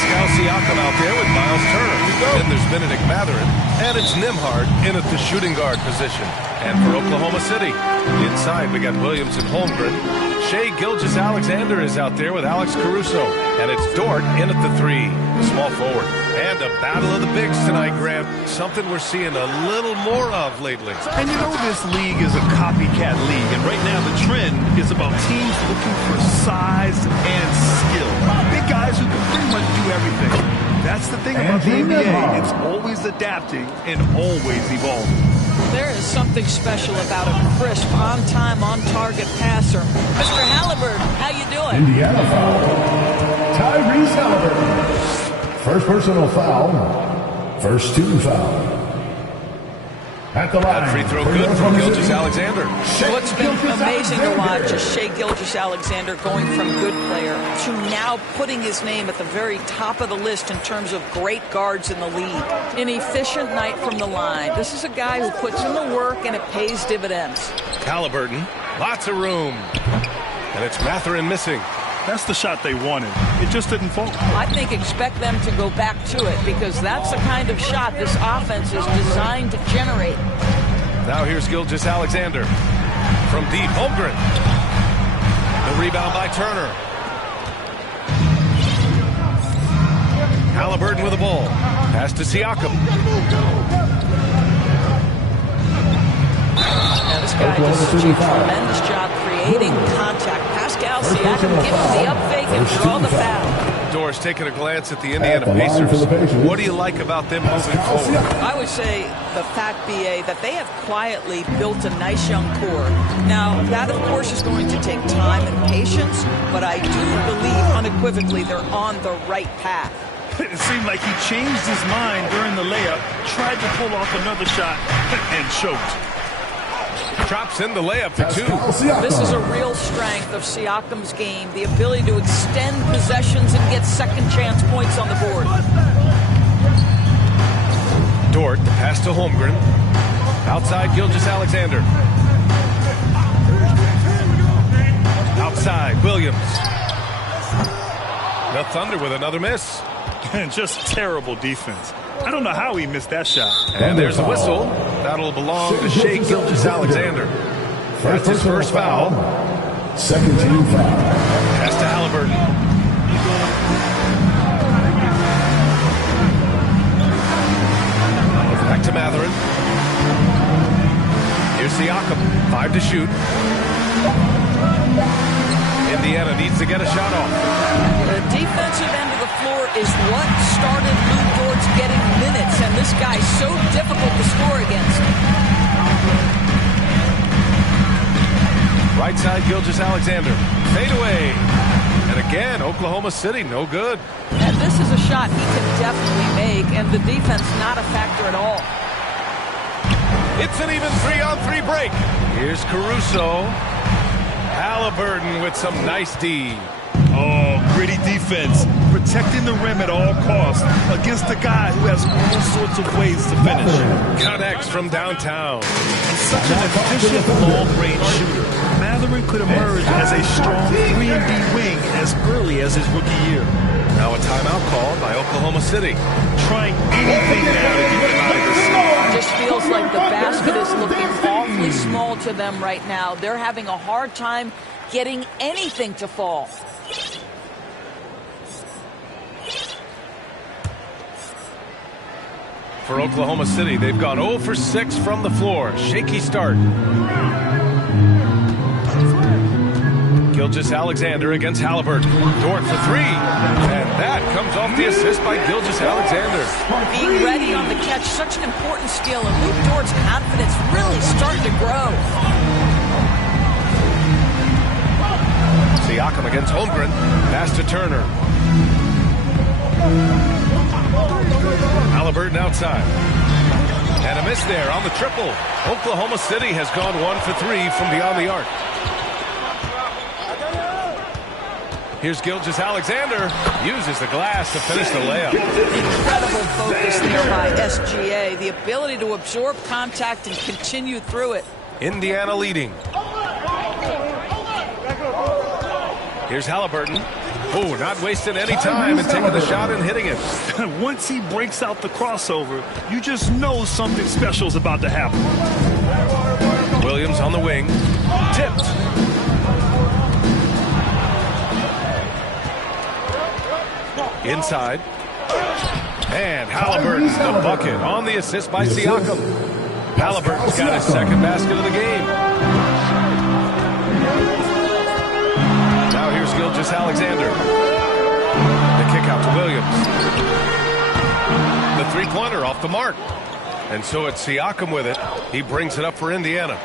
Pascal Siakam out there with Miles Turner. Then there's Benedict Mathurin. And it's Nembhard in at the shooting guard position. And for Oklahoma City, inside we got Williams and Holmgren. Shai Gilgeous-Alexander is out there with Alex Caruso. And it's Dort in at the 3, small forward. And a battle of the bigs tonight, Grant. Something we're seeing a little more of lately. And you know this league is a copycat league. And right now the trend is about teams looking for size and skill. Big guys who can pretty much do everything. That's the thing about the NBA. It's always adapting and always evolving. There is something special about a crisp, on-time, on-target passer. Mr. Halliburton, how you doing? Indiana foul. Tyrese Halliburton. First personal foul. First team foul. At the line. That free throw good from Gilgeous-Alexander. What's been amazing to watch is Shai Gilgeous-Alexander going from good player to now putting his name at the very top of the list in terms of great guards in the league. An efficient night from the line. This is a guy who puts in the work and it pays dividends. Halliburton, lots of room. And it's Mathurin missing. That's the shot they wanted. It just didn't fall. I think expect them to go back to it because that's the kind of shot this offense is designed to generate. Now here's Gilgeous-Alexander from deep. Holmgren. The rebound by Turner. Halliburton with the ball. Pass to Siakam. Now this guy does such a tremendous job creating contact. Pascal Siakam give him the up fake and draw the foul. Doris taking a glance at the Indiana Pacers. What do you like about them moving forward? I would say the fact, B.A., that they have quietly built a nice young core. Now, that, of course, is going to take time and patience, but I do believe unequivocally they're on the right path. It seemed like he changed his mind during the layup, tried to pull off another shot, and choked. Drops in the layup for 2. This is a real strength of Siakam's game, the ability to extend possessions and get second chance points on the board. Dort, the pass to Holmgren. Outside, Gilgeous-Alexander. Outside, Williams. The Thunder with another miss. Just terrible defense. I don't know how he missed that shot. And there's a whistle. That'll belong to Shai Gilgeous-Alexander. That's his first foul. Second team foul. Pass to Halliburton. Back to Mathurin. Here's Siakam. 5 to shoot. Indiana needs to get a shot off. The defensive end of the floor is what started Lou Dort's getting minutes, and this guy's so difficult to score against. Right side, Gilgeous-Alexander. Fade away. And again, Oklahoma City, no good. And this is a shot he can definitely make, and the defense not a factor at all. It's an even 3-on-3 break. Here's Caruso. Halliburton with some nice D. Oh, gritty defense. Protecting the rim at all costs against a guy who has all sorts of ways to finish. Connects from downtown. Such an efficient long-range shooter. Mathurin could emerge as a strong 3-and-D wing as early as his rookie year. Now a timeout called by Oklahoma City. Trying anything now to get them out of this. Just feels like the basket is looking awfully small to them right now. They're having a hard time getting anything to fall. For Oklahoma City, they've gone 0 for 6 from the floor. Shaky start. Gilgeous-Alexander against Halliburton. Dort for 3. And that comes off the assist by Gilgeous-Alexander. Being ready on the catch, such an important skill, and Luke Dort's confidence really starting to grow. Siakam against Holmgren. Pass to Turner. Halliburton outside. And a miss there on the triple. Oklahoma City has gone 1 for 3 from beyond the arc. Here's Gilgeous-Alexander. Uses the glass to finish the layup. Incredible focus there by SGA. The ability to absorb contact and continue through it. Indiana leading. Here's Halliburton. Oh, not wasting any time and taking the shot and hitting it. Once he breaks out the crossover, you just know something special is about to happen. Williams on the wing. Tipped. Inside. And Halliburton, the bucket on the assist by Siakam. Halliburton's got his second basket of the game. Now here's Gilgeous-Alexander. The kick out to Williams. The three-pointer off the mark. And so it's Siakam with it. He brings it up for Indiana.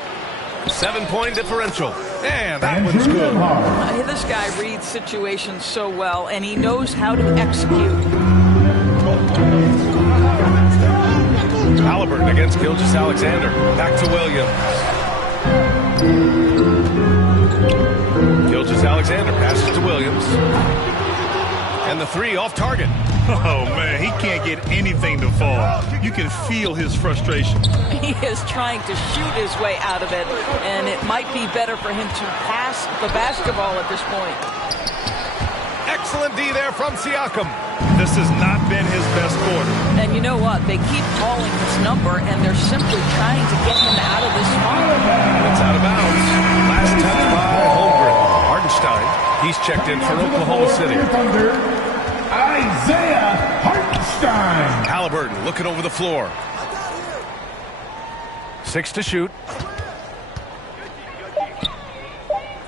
7-point differential. And that one's good. This guy reads situations so well, and he knows how to execute. Halliburton against Gilgeous-Alexander. Back to Williams. Gilgeous-Alexander passes to Williams. And the three off target. Oh, man, he can't get anything to fall. You can feel his frustration. He is trying to shoot his way out of it, and it might be better for him to pass the basketball at this point. Excellent D there from Siakam. This has not been his best quarter. And you know what? They keep calling this number, and they're simply trying to get him out of this spot. It's out of bounds. Last touch by Holmgren. Hartenstein, he's checked in for Oklahoma City. Isaiah Hartenstein. Halliburton looking over the floor. 6 to shoot.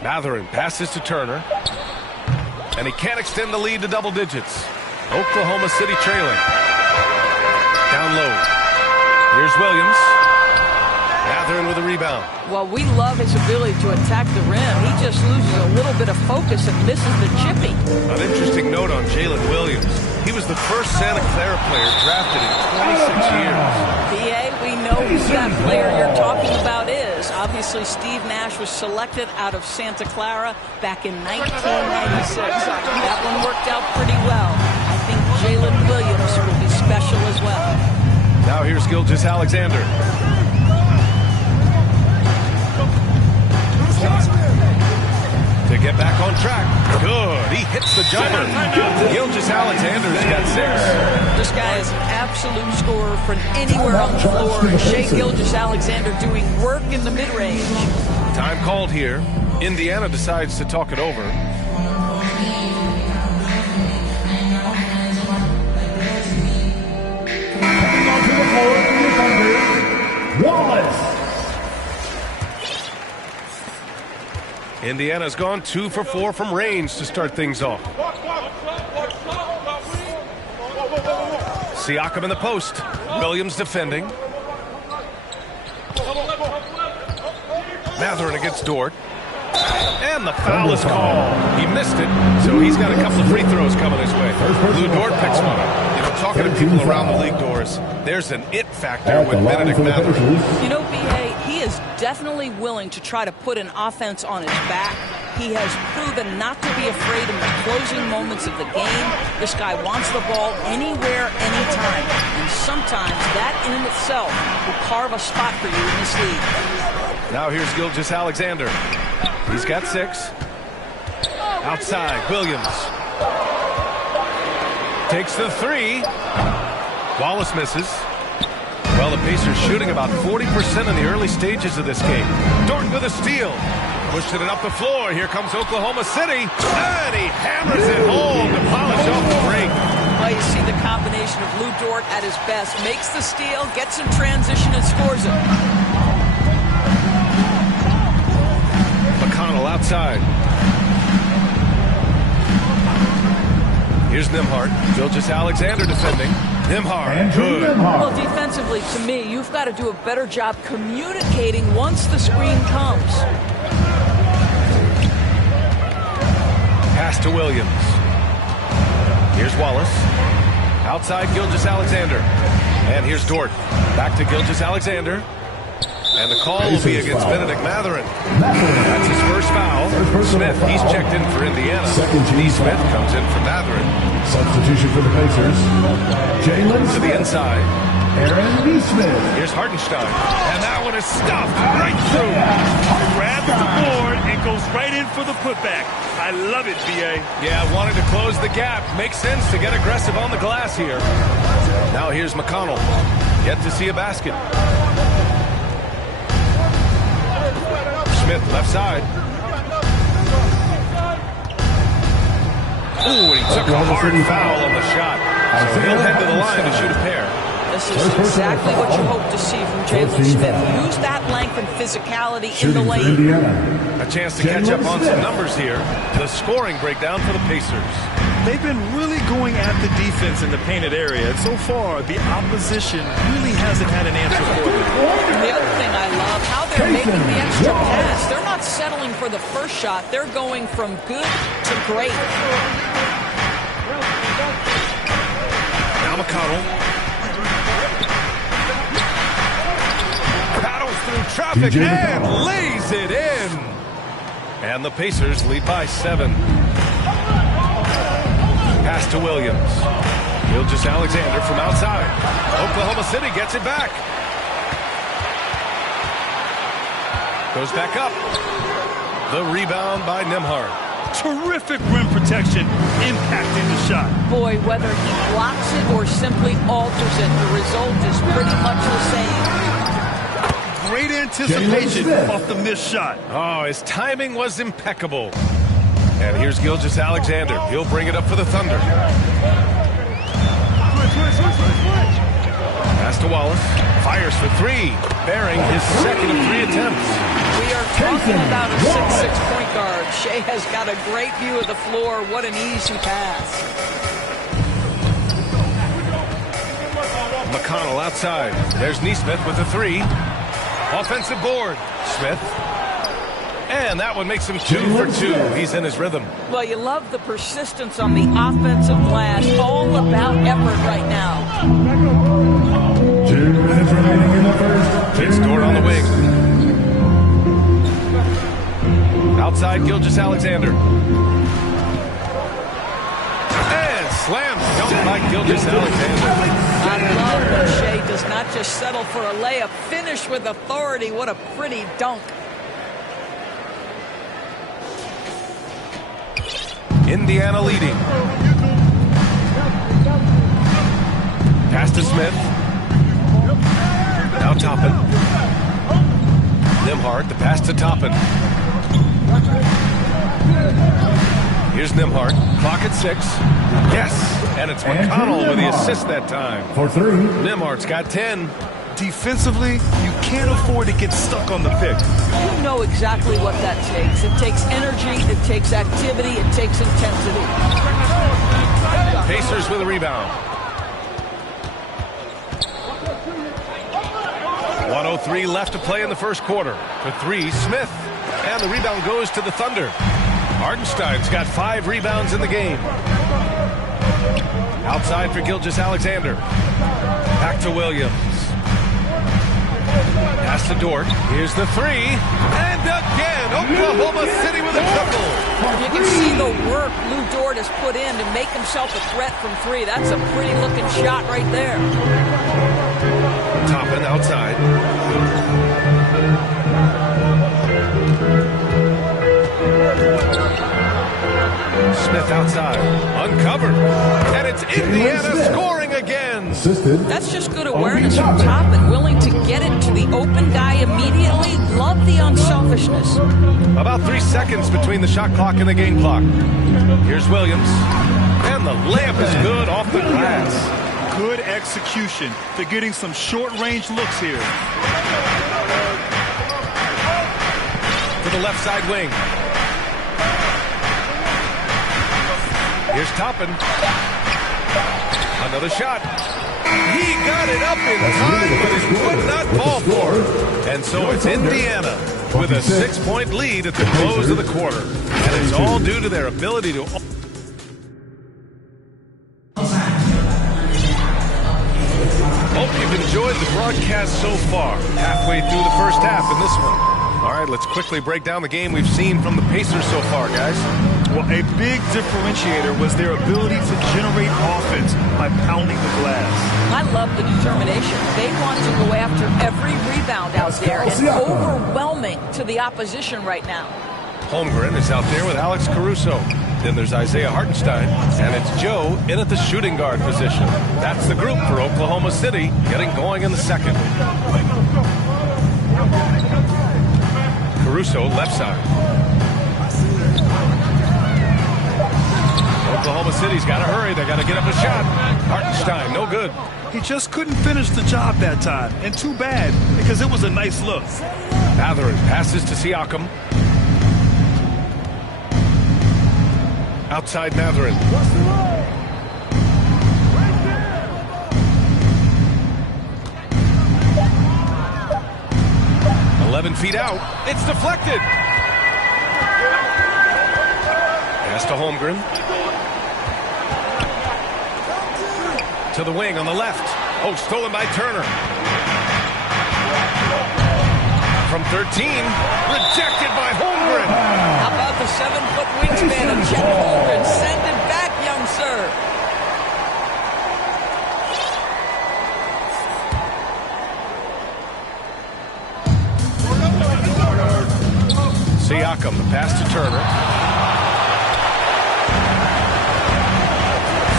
Mathurin passes to Turner. And he can't extend the lead to double digits. Oklahoma City trailing. Down low. Here's Williams. Mathurin with a rebound. Well, we love his ability to attack the rim. He just loses a little bit of focus and misses the chipping. An interesting note on Jalen Williams. He was the first Santa Clara player drafted in 26 years. B.A., we know who that player you're talking about is. Obviously, Steve Nash was selected out of Santa Clara back in 1996. That one worked out pretty well. I think Jalen Williams will be special as well. Now here's Gilgeous-Alexander. To get back on track. Good. He hits the jumper. Gilgeous-Alexander's got 6. This guy is an absolute scorer from anywhere on the floor. Shai Gilgeous-Alexander doing work in the mid-range. Time called here. Indiana decides to talk it over. Coming onto the floor for the Thunder, Wallace. Indiana's gone 2 for 4 from range to start things off. Siakam in the post. Williams defending. Mathurin against Dort. And the foul is called. He missed it, so he's got a couple of free throws coming his way. Lou Dort picks one up. You know, talking to people around the league, Doris, there's an it factor with Benedict Mathurin. You know, B.A., he is definitely willing to try to put an offense on his back. He has proven not to be afraid in the closing moments of the game. This guy wants the ball anywhere, anytime. And sometimes that in itself will carve a spot for you in this league. Now here's Gilgeous-Alexander. He's got 6. Outside, Williams. Takes the 3. Wallace misses. Well, the Pacers shooting about 40% in the early stages of this game. Dort with a steal. Pushing it up the floor. Here comes Oklahoma City. And he hammers it home to polish off the break. Well, you see the combination of Lou Dort at his best. Makes the steal, gets in transition, and scores it. McConnell outside. Here's Nembhard. Gilgeous-Alexander defending. Nembhard, good. Well, defensively, to me, you've got to do a better job communicating once the screen comes. Pass to Williams. Here's Wallace. Outside Gilgeous-Alexander. And here's Dort. Back to Gilgeous-Alexander. And the call will be against Benedict Mathurin. That's his first foul. Smith, he's checked in for Indiana. Neesmith comes in for Mathurin. Substitution for the Pacers. Jalen To the inside. Aaron Neesmith. Here's Hartenstein. And that one is stuffed right through. Grabs the board and goes right in for the putback. I love it, B.A. Yeah, wanted to close the gap. Makes sense to get aggressive on the glass here. Now here's McConnell. Yet to see a basket. Smith, left side. Ooh, and he took a hard foul on the shot. So he'll head to the line to shoot a pair. This is exactly what you hope to see from Jalen Smith. Use that length and physicality in the lane. A chance to catch up on some numbers here. The scoring breakdown for the Pacers. They've been really going at the defense in the painted area. And so far, the opposition really hasn't had an answer for them. And the other thing I love, how they're making the extra pass. They're not settling for the first shot. They're going from good to great. Now McConnell. Battles through traffic and lays it in. And the Pacers lead by 7. Pass to Williams. Gilgeous-Alexander from outside. Oklahoma City gets it back. Goes back up. The rebound by Nembhard. Terrific rim protection, impacting the shot. Boy, whether he blocks it or simply alters it, the result is pretty much the same. Great anticipation off the missed shot. Oh, his timing was impeccable. And here's Gilgeous-Alexander. He'll bring it up for the Thunder. Pass to Wallace. Fires for 3. Bearing his second of 3 attempts. We are talking about a 6'6" point guard. Shea has got a great view of the floor. What an easy pass. McConnell outside. There's Neesmith with a 3. Offensive board. Smith. And that one makes him 2 for 2. He's in his rhythm. Well, you love the persistence on the offensive glass. All about effort right now. 2 minutes remaining in the first. It's Dort on the wing. Outside, Gilgeous-Alexander. And slam dunk by Gilgeous-Alexander. I love that Shea does not just settle for a layup. Finish with authority. What a pretty dunk. Indiana leading. Pass to Smith. Now Toppin. Nembhard, the pass to Toppin. Here's Nembhard. Clock at 6. Yes, and it's McConnell with the assist that time. For 3. Nembhard's got 10. Defensively, you can't afford to get stuck on the pick. You know exactly what that takes. It takes energy, it takes activity, it takes intensity. Pacers with a rebound. 1:03 left to play in the first quarter. For 3, Smith. And the rebound goes to the Thunder. Hartenstein's got 5 rebounds in the game. Outside for Gilgeous-Alexander. Back to Williams. Pass to Dort. Here's the 3. And again, Oklahoma City with a triple. You can see the work Lou Dort has put in to make himself a threat from 3. That's a pretty looking shot right there. Toppin outside. Smith outside. Uncovered. And it's Indiana scoring again. Assisted. That's just good awareness from Toppin, willing to get it to the open guy immediately. Love the unselfishness. About 3 seconds between the shot clock and the game clock. Here's Williams. And the layup is good off the glass. Good execution. They're getting some short-range looks here. To the left side wing. Here's Toppin. Another shot. He got it up in time, but it would not fall for it. And so it's Indiana with a 6-point lead at the close of the quarter. And it's all due to their ability to... Hope you've enjoyed the broadcast so far. Halfway through the first half in this one. All right, let's quickly break down the game we've seen from the Pacers so far, guys. Well, a big differentiator was their ability to generate offense by pounding the glass. I love the determination. They want to go after every rebound out there and overwhelming to the opposition right now. Holmgren is out there with Alex Caruso. Then there's Isaiah Hartenstein, and it's Joe in at the shooting guard position. That's the group for Oklahoma City getting going in the second. Caruso left side. Oklahoma City's got to hurry. They got to get up a shot. Hartenstein, no good. He just couldn't finish the job that time, and too bad because it was a nice look. Mathurin passes to Siakam. Outside Mathurin. 11 feet out. It's deflected. Pass to Holmgren. To the wing on the left. Oh, stolen by Turner. From 13. Rejected by Holmgren. How about the 7-foot wingspan of Chet Holmgren? Send it back, young sir. Siakam, the pass to Turner.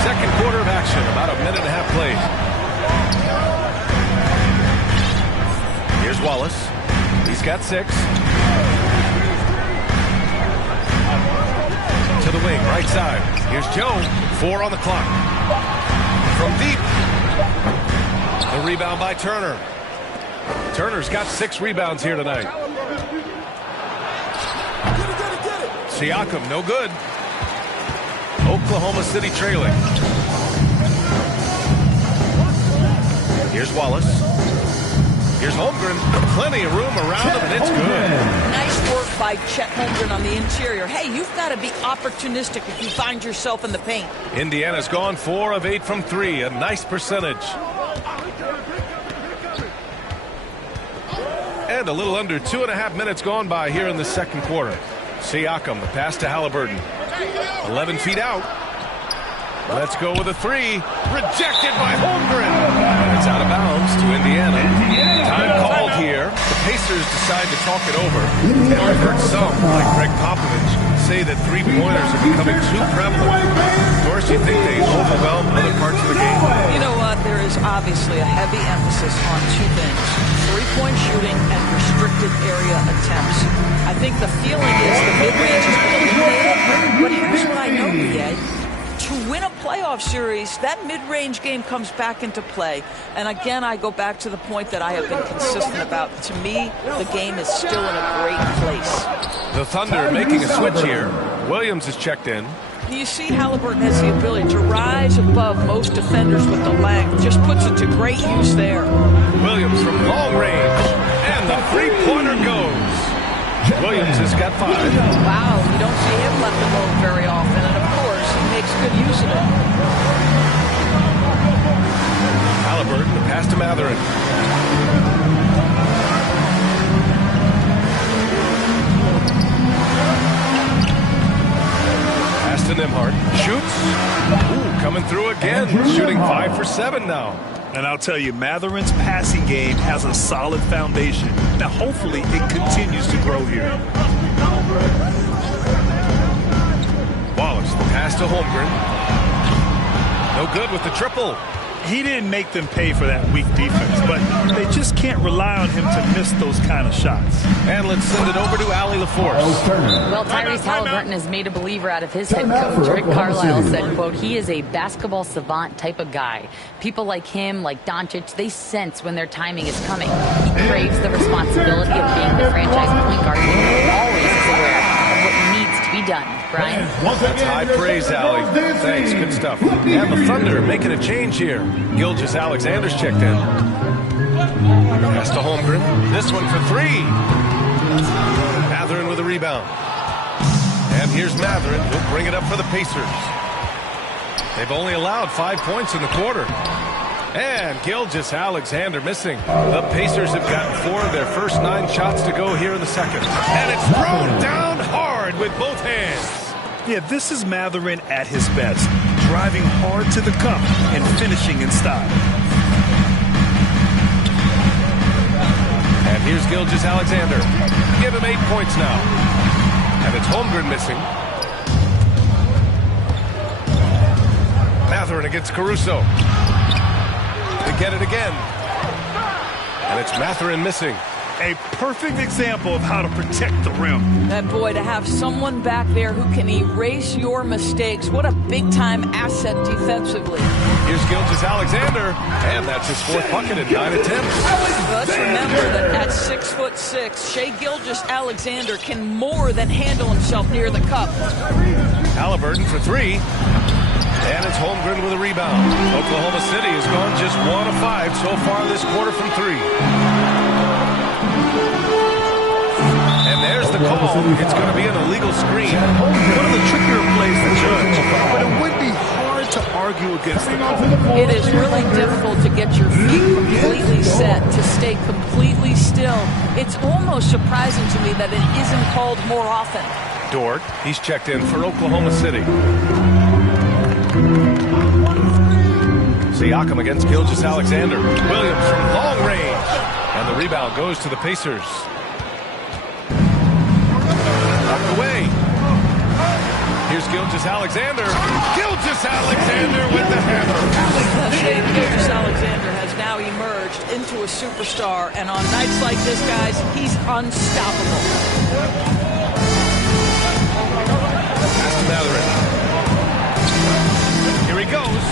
Second quarter of action, about a minute and a half played. Here's Wallace. He's got 6. To the wing, right side. Here's Joe. 4 on the clock. From deep. The rebound by Turner. Turner's got 6 rebounds here tonight. Siakam, no good. Oklahoma City trailing. Here's Wallace. Here's Holmgren. Plenty of room around him, and it's good. Nice work by Chet Holmgren on the interior. Hey, you've got to be opportunistic if you find yourself in the paint. Indiana's gone 4 of 8 from 3. A nice percentage. And a little under 2.5 minutes gone by here in the second quarter. Siakam, the pass to Halliburton. 11 feet out. Let's go with a 3. Rejected by Holmgren. And it's out of bounds to Indiana. Time called here. The Pacers decide to talk it over. And I've heard some, like Greg Popovich, say that 3-pointers are becoming too prevalent. Of course, you think they overwhelm other parts of the game? You know what? There is obviously a heavy emphasis on 2 things. 3-point shooting and restricted area attempts. I think the feeling is the mid-range has been eliminated. But here's what I know, BA. To win a playoff series, that mid-range game comes back into play. And again, I go back to the point that I have been consistent about. To me, the game is still in a great place. The Thunder making a switch here. Williams is checked in. You see Halliburton has the ability to rise above most defenders with the length. Just puts it to great use there. Williams from long range. And the 3-pointer goes. Williams has got 5. Wow, you don't see him left alone very often. And of course, he makes good use of it. Halliburton, the pass to Mathurin. Pass to Nembhard. Shoots. Ooh, coming through again. Shooting 5 for 7 now. And I'll tell you, Mathurin's passing game has a solid foundation. Now, hopefully, it continues to grow here. Wallace, the pass to Holmgren. No good with the triple. He didn't make them pay for that weak defense, but they just can't rely on him to miss those kind of shots. And let's send it over to Allie LaForce. Well, Tyrese Halliburton has made a believer out of his head coach. Rick Carlisle said, quote, he is a basketball savant type of guy. People like him, like Doncic, they sense when their timing is coming. He craves the responsibility of being the franchise point guard and always is aware of what needs to be done. Brian? That's high praise, Allie. Thanks, good stuff. And the Thunder making a change here. Gilgeous-Alexander's checked in. Pass to Holmgren. This one for 3. Mathurin with a rebound. And here's Mathurin. He'll bring it up for the Pacers. They've only allowed 5 points in the quarter. And Gilgeous-Alexander missing. The Pacers have gotten 4 of their first 9 shots to go here in the second. And it's thrown down hard with both hands. Yeah, this is Mathurin at his best. Driving hard to the cup and finishing in style. And here's Gilgeous-Alexander. Give him 8 points now. And it's Holmgren missing. Mathurin against Caruso. To get it again. And it's Mathurin missing. A perfect example of how to protect the rim. That boy, to have someone back there who can erase your mistakes. What a big-time asset defensively. Here's Gilgeous-Alexander. And that's his 4th bucket in 9 attempts. Let's remember that at 6'6", Shai Gilgeous-Alexander can more than handle himself near the cup. Halliburton for 3. And it's Holmgren with a rebound. Oklahoma City has gone just 1 of 5 so far this quarter from 3. And there's the call. It's going to be an illegal screen. One of the trickier plays to judge, but it would be hard to argue against the call. It is really difficult to get your feet completely set, to stay completely still. It's almost surprising to me that it isn't called more often. Dort, he's checked in for Oklahoma City. Siakam against Gilgeous-Alexander. Williams from long range. And the rebound goes to the Pacers. Knocked away. Here's Gilgeous-Alexander. Gilgeous-Alexander with the hammer. Shai Gilgeous-Alexander has now emerged into a superstar, and on nights like this, guys, he's unstoppable. Pass to Mathurin. Here he goes.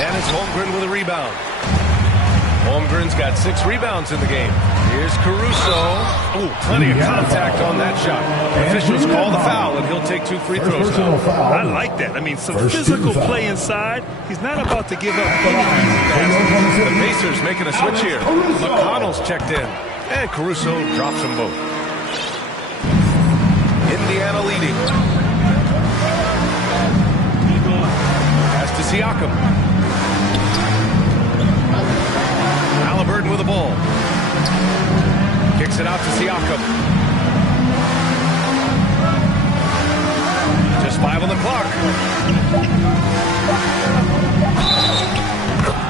And it's Holmgren with a rebound. Holmgren's got 6 rebounds in the game. Here's Caruso. Ooh, plenty of contact on that shot. Officials call the foul, and he'll take 2 free throws now. I like that. I mean, some physical play inside. He's not about to give up any easy baskets. The Pacers making a switch here. McConnell's checked in. And Caruso drops them both. Indiana leading. Pass to Siakam. Halliburton with the ball. Kicks it out to Siakam. Just 5 on the clock.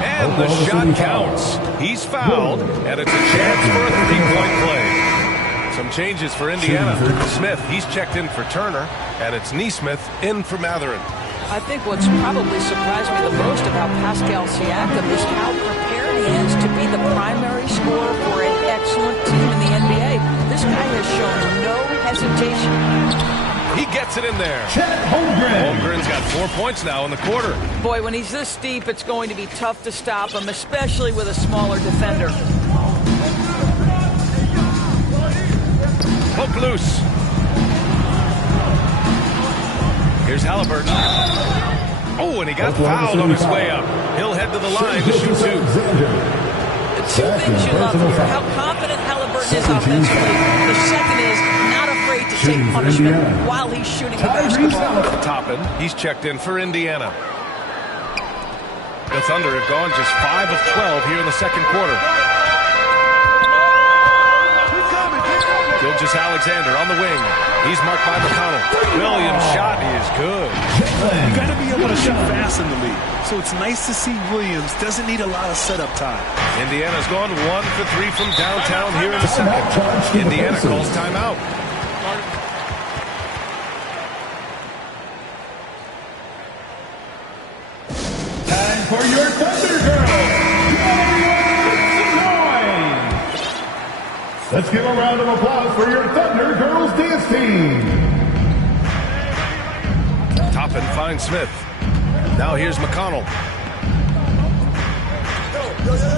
And the shot counts. He's fouled, and it's a chance for a 3-point play. Some changes for Indiana. Smith, he's checked in for Turner, and it's Nesmith in for Mathurin. I think what's probably surprised me the most about Pascal Siakam is how prepared he is to be the primary scorer for an excellent team in the NBA. This guy has shown no hesitation. He gets it in there. Holmgren's got 4 points now in the quarter. Boy, when he's this deep, it's going to be tough to stop him, especially with a smaller defender. Poke loose. Here's Halliburton. Oh, and he got fouled on his way up. He'll head to the line to shoot 2. The 2 things you love here, how confident Halliburton is offensively. The second is not afraid to take punishment while he's shooting the basketball. Toppin, he's checked in for Indiana. The Thunder have gone just 5 of 12 here in the second quarter. Gilgeous-Alexander on the wing. He's marked by McConnell. Williams' shot is good. You got to be able to shoot fast in the league. So it's nice to see Williams doesn't need a lot of setup time. Indiana's gone 1 for 3 from downtown here in the second. Indiana calls timeout. Time for your Thunder Girls. Let's give a round of applause for your Thunder Girls dance team. Toppin finds Smith. Now here's McConnell.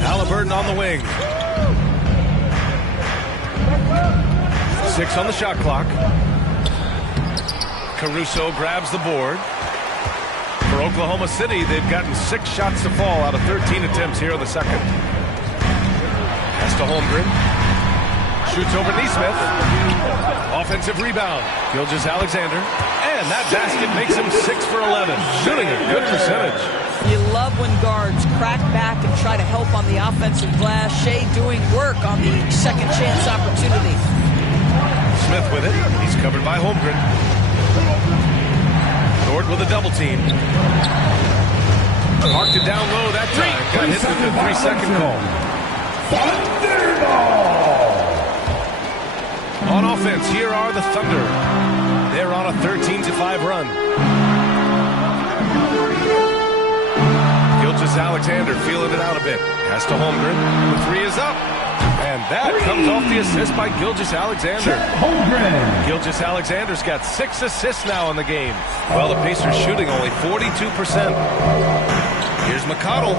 Halliburton on the wing. 6 on the shot clock. Caruso grabs the board. For Oklahoma City, they've gotten 6 shots to fall out of 13 attempts here in the second. Pass to Holmgren. Shoots over Nesmith. Offensive rebound. Gilgeous-Alexander. And that basket makes him 6 for 11. Shooting a good percentage. You love when guards crack back and try to help on the offensive glass. Shea doing work on the second chance opportunity. Smith with it. He's covered by Holmgren. Dort with a double team. Marked it down low that time. Got hit with the 3-second call. On offense, here are the Thunder. They're on a 13-5 run. Gilgeous-Alexander feeling it out a bit. Pass to Holmgren. The three is up. And that comes off the assist by Gilgeous-Alexander. Gilgeous-Alexander's got 6 assists now in the game. Well, the Pacers shooting only 42%. Here's McConnell.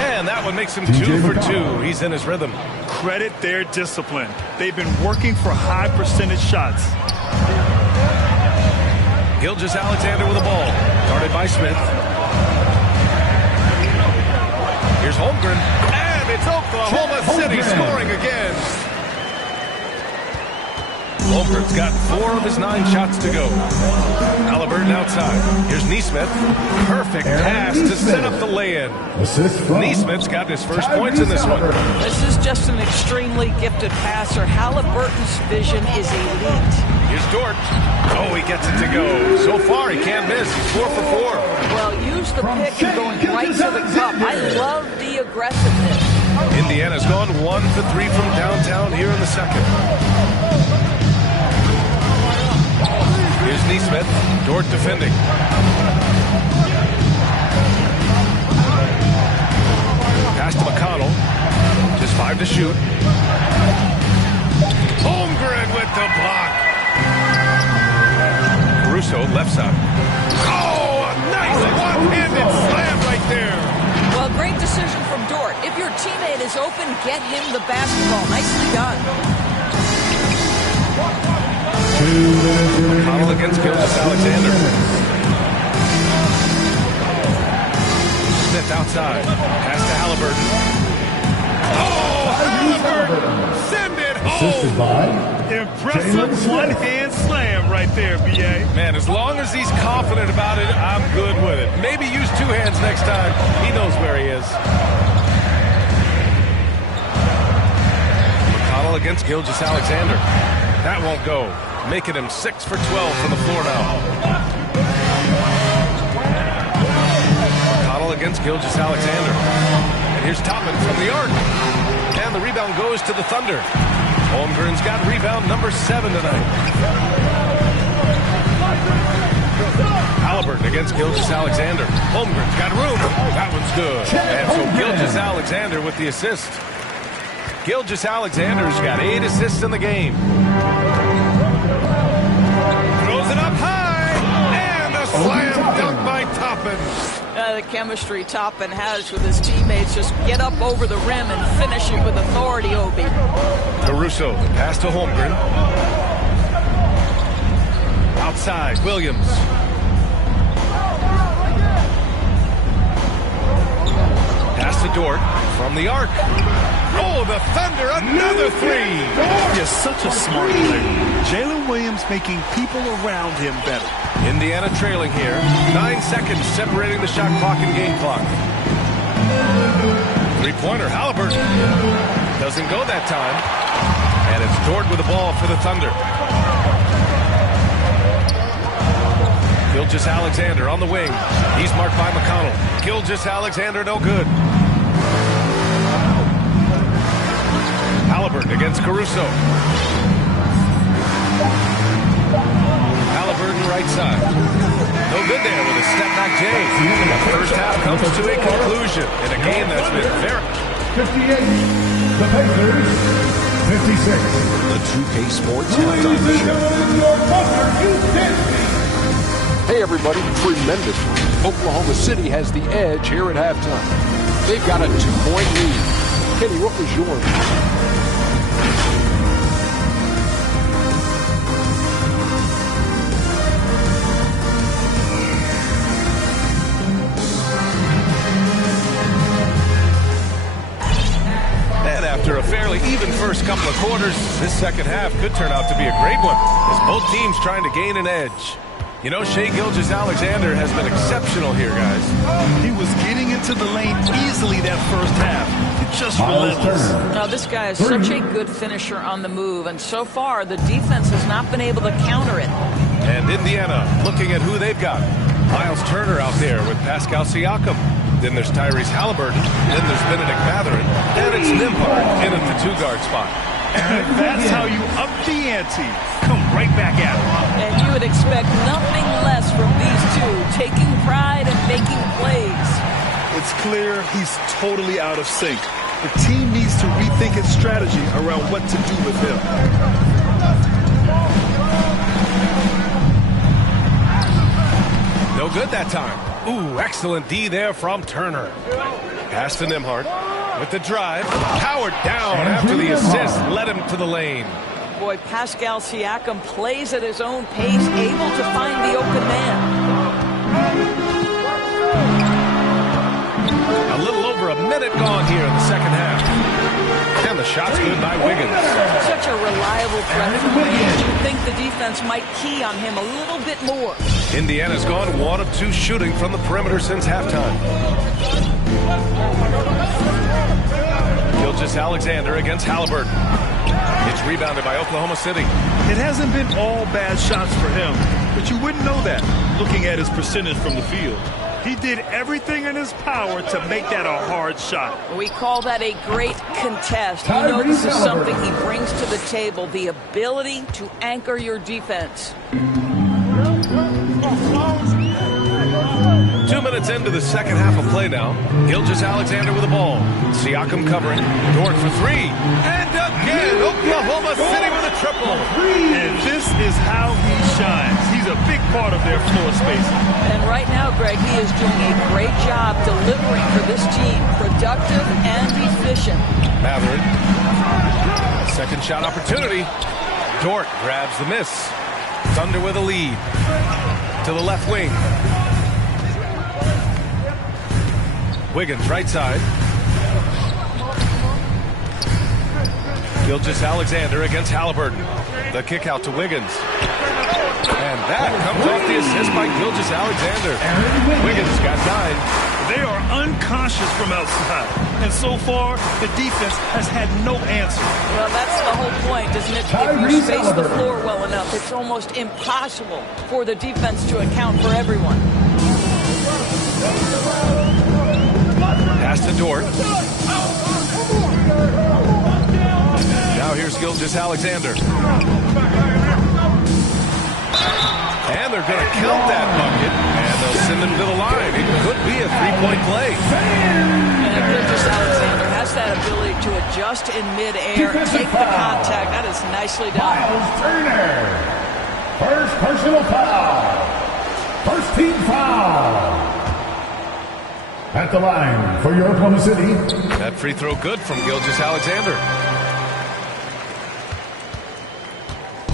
And that one makes him 2 for 2. He's in his rhythm. Credit their discipline. They've been working for high percentage shots. Gilgeous-Alexander with the ball. Guarded by Smith. Here's Holmgren. And it's Oklahoma City scoring again. Holmgren's got 4 of his 9 shots to go. Halliburton outside. Here's Nesmith. Perfect pass to set up the lay-in. Nesmith's got his first points in this one. This is just an extremely gifted passer. Halliburton's vision is elite. Here's Dort. Oh, he gets it to go. So far, he can't miss. He's 4 for 4. Well, use the pick and going right to the cup. I love the aggressiveness. Indiana's gone 1 for 3 from downtown here in the second. Here's Nesmith. Dort defending. Pass to McConnell. Just 5 to shoot. Holmgren with the block. Caruso, left side. Oh, a nice one-handed slam right there. Well, great decision from Dort. If your teammate is open, get him the basketball. Nicely done. McConnell against Gilgeous-Alexander. Smith outside. Pass to Halliburton. Oh, Halliburton! Send it home! Impressive one-hand slam right there, B.A. Man, as long as he's confident about it, I'm good with it. Maybe use 2 hands next time. He knows where he is. McConnell against Gilgeous-Alexander. That won't go. Making him 6 for 12 from the floor now. McConnell against Gilgeous-Alexander. And here's Toppin from the arc. And the rebound goes to the Thunder. Holmgren's got rebound number 7 tonight. Halliburton against Gilgeous-Alexander. Holmgren's got room. That one's good. And so Gilgeous-Alexander with the assist. Gilgeous-Alexander's got 8 assists in the game. Throws it up high. And a slam dunk by Toppin. The chemistry Toppin has with his teammates. Just get up over the rim and finish it with authority, Obi. Caruso, pass to Holmgren. Outside, Williams. Pass to Dort from the arc. Oh, the Thunder, another 3. Just such a smart player. Jalen Williams making people around him better. Indiana trailing here. 9 seconds separating the shot clock and game clock. 3-pointer, Halliburton. Doesn't go that time. And it's Dort with the ball for the Thunder. Gilgeous-Alexander on the wing. He's marked by McConnell. Gilgeous-Alexander no good. Halliburton against Caruso. Halliburton right side. No good there with a step-back J. The first half comes to a conclusion in a game that's been very... 58, the Pacers, 56. The 2K Sports Halftime Show. Hey everybody, tremendous. Oklahoma City has the edge here at halftime. They've got a 2-point lead. Kenny, what was yours? After a fairly even first couple of quarters, this second half could turn out to be a great one as both teams trying to gain an edge. You know, Shai Gilgeous-Alexander has been exceptional here, guys. He was getting into the lane easily that first half. It's just relentless. Now, this guy is such a good finisher on the move, and so far the defense has not been able to counter it. And Indiana looking at who they've got. Miles Turner out there with Pascal Siakam. Then there's Tyrese Halliburton. Then there's Benedict Mathurin. And it's Nembhard in at the 2-guard spot. And that's how you up the ante. Come right back at him. And you would expect nothing less from these two, taking pride and making plays. It's clear he's totally out of sync. The team needs to rethink its strategy around what to do with him. No good that time. Ooh, excellent D there from Turner. Pass to Nembhard. With the drive, powered down after the assist, led him to the lane. Boy, Pascal Siakam plays at his own pace, able to find the open man. A little over a minute gone here in the second half. And the shot's good by Wiggins. Such a reliable threat from range. You'd think the defense might key on him a little bit more. Indiana's gone 1 of 2 shooting from the perimeter since halftime. Gilgeous-Alexander against Halliburton. It's rebounded by Oklahoma City. It hasn't been all bad shots for him, but you wouldn't know that looking at his percentage from the field. He did everything in his power to make that a hard shot. We call that a great contest. You know this is something he brings to the table, the ability to anchor your defense. 2 minutes into the second half of play now. Gilgeous-Alexander with the ball. Siakam covering. Dort for 3. And again, Oklahoma City with a triple. And this is how he shines. He's a big part of their floor spacing. And right now, Greg, he is doing a great job delivering for this team. Productive and efficient. Mathurin. Second shot opportunity. Dort grabs the miss. Thunder with a lead. To the left wing. Wiggins, right side. Gilgeous-Alexander against Halliburton. The kick out to Wiggins. And that comes off the assist by Gilgeous-Alexander. Wiggins got 9. They are unconscious from outside. And so far, the defense has had no answer. Well, that's the whole point, isn't it? If you space the floor well enough, it's almost impossible for the defense to account for everyone. Pass to Dort. Now here's Gilgeous-Alexander. And they're going to count that bucket, and they'll send him to the line. It could be a 3-point play. And Gilgeous-Alexander has that ability to adjust in midair, take the contact. That is nicely done. Miles Turner. First personal foul. First team foul. At the line for your Oklahoma City. That free throw good from Gilgeous-Alexander.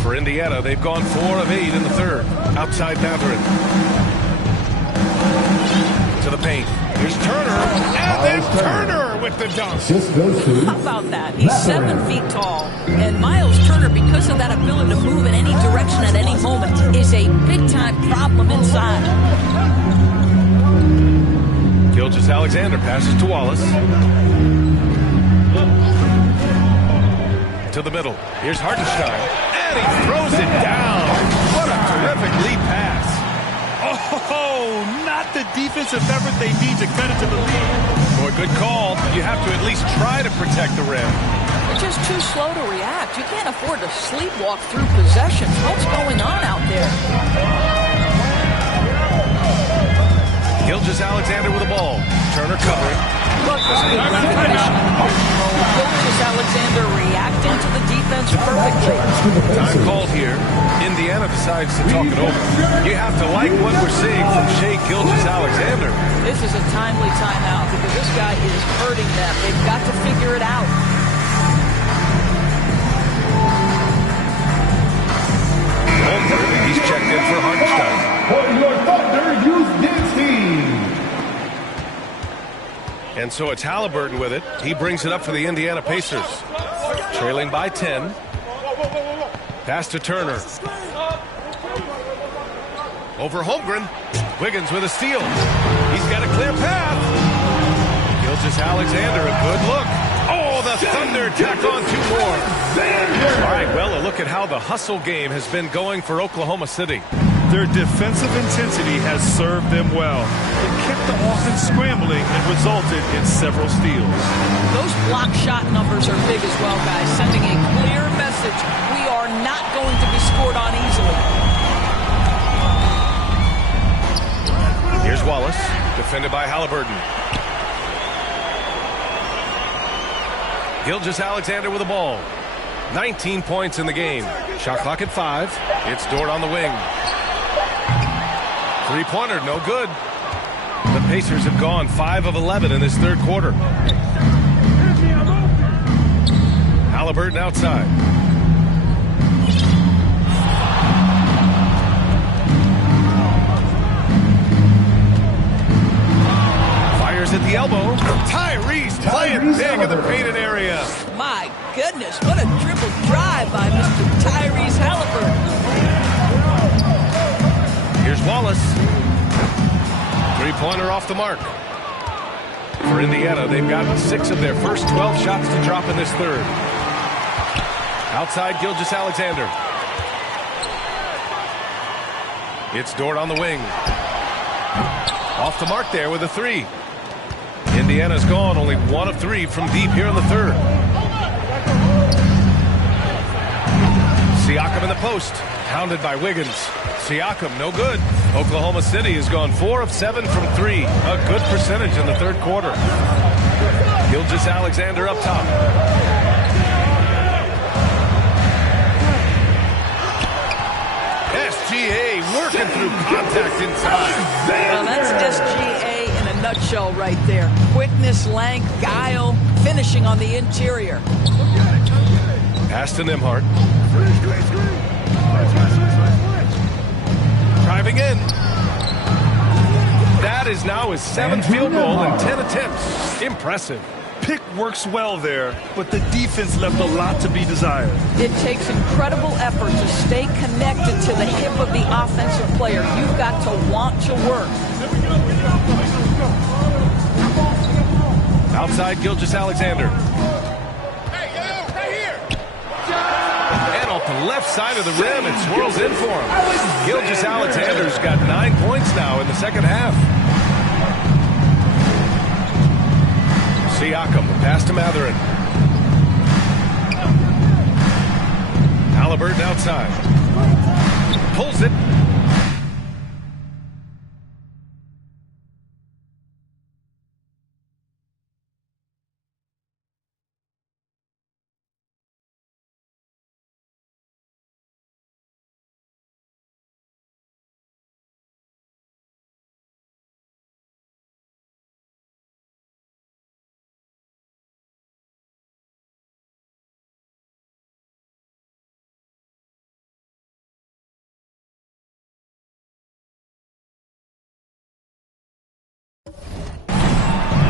For Indiana, they've gone 4 of 8 in the third. Outside Mathurin. To the paint. Here's Turner. And then Turner with the dunk. How about that? He's 7 feet tall. And Miles Turner, because of that ability to move in any direction at any moment, is a big-time problem inside. Gilgeous-Alexander passes to Wallace. To the middle. Here's Hartenstein. And he throws it down. What a terrific lead pass. Oh, not the defensive effort they need to cut it to the lead. Boy, good call. You have to at least try to protect the rim. They're just too slow to react. You can't afford to sleepwalk through possessions. What's going on out there? Gilgeous-Alexander with the ball. Turner covering. Look, this is good recognition. Gilgeous-Alexander reacting to the defense perfectly. Time called here. Indiana decides to talk it over. You have to like what we're seeing from Shai Gilgeous-Alexander. This is a timely timeout because this guy is hurting them. They've got to figure it out. He's checked in for Hartenstein. For your Thunder, use Dixie. And so it's Halliburton with it. He brings it up for the Indiana Pacers. Trailing by 10. Pass to Turner. Over Holmgren. Wiggins with a steal. He's got a clear path. Gilgeous-Alexander, a good look. Oh, the Thunder tack on 2 more. All right, well, a look at how the hustle game has been going for Oklahoma City. Their defensive intensity has served them well. It kept the offense scrambling and resulted in several steals. Those block shot numbers are big as well, guys, sending a clear message. We are not going to be scored on easily. Here's Wallace, defended by Halliburton. Gilgeous-Alexander with the ball. 19 points in the game. Shot clock at 5. It's Dort on the wing. Three-pointer, no good. The Pacers have gone 5 of 11 in this third quarter. Halliburton outside. Fires at the elbow. Tyrese playing big in the painted area. My goodness, what a dribble drive by Mr. Tyrese Halliburton. Here's Wallace. Three-pointer off the mark. For Indiana, they've gotten 6 of their first 12 shots to drop in this third. Outside Gilgeous-Alexander. It's Dort on the wing. Off the mark there with a 3. Indiana's gone only 1 of 3 from deep here in the third. Siakam in the post. Pounded by Wiggins. Siakam, no good. Oklahoma City has gone 4 of 7 from 3. A good percentage in the third quarter. Gilgeous-Alexander up top. SGA working through contact inside. Well, that's SGA in a nutshell right there. Quickness, length, guile, finishing on the interior. Pass to Nembhard. Driving in. That is now his 7th field goal in 10 attempts. Impressive. Pick works well there, but the defense left a lot to be desired. It takes incredible effort to stay connected to the hip of the offensive player. You've got to want to work. Outside Gilgeous-Alexander. And off the left side of the rim, it swirls in for him. Gilgeous-Alexander's got 9 points now in the second half. Siakam, pass to Mathurin. Halliburton outside. Pulls it.